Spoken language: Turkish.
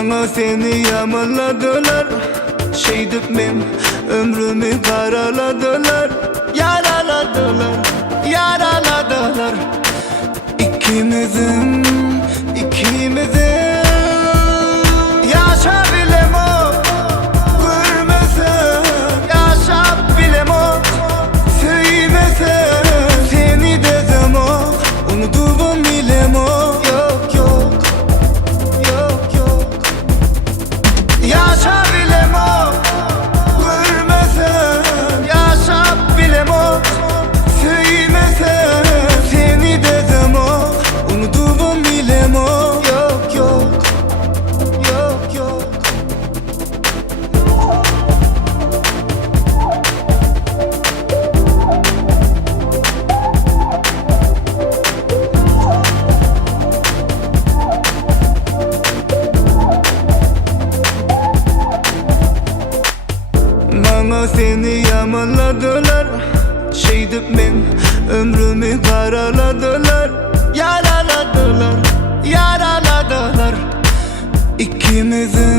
Bana seni yamanladılar, şey dep men ömrümü karaladılar. Yaraladılar, yaraladılar. İkimizin yaşa bilemo, görmesin, yaşa bilemo, sevmesin seni dedim o, unuturum bilemo. Yok yok, yok yok. Yaşa bilemo, görmesin, yaşa bilemo, sevmesin seni dedim o, unuturum bilemo. Yok yok, yok yok. Bana seni yamanladılar, şey dep men ömrümü karaladılar. Yaraladılar, yaraladılar. İkimizin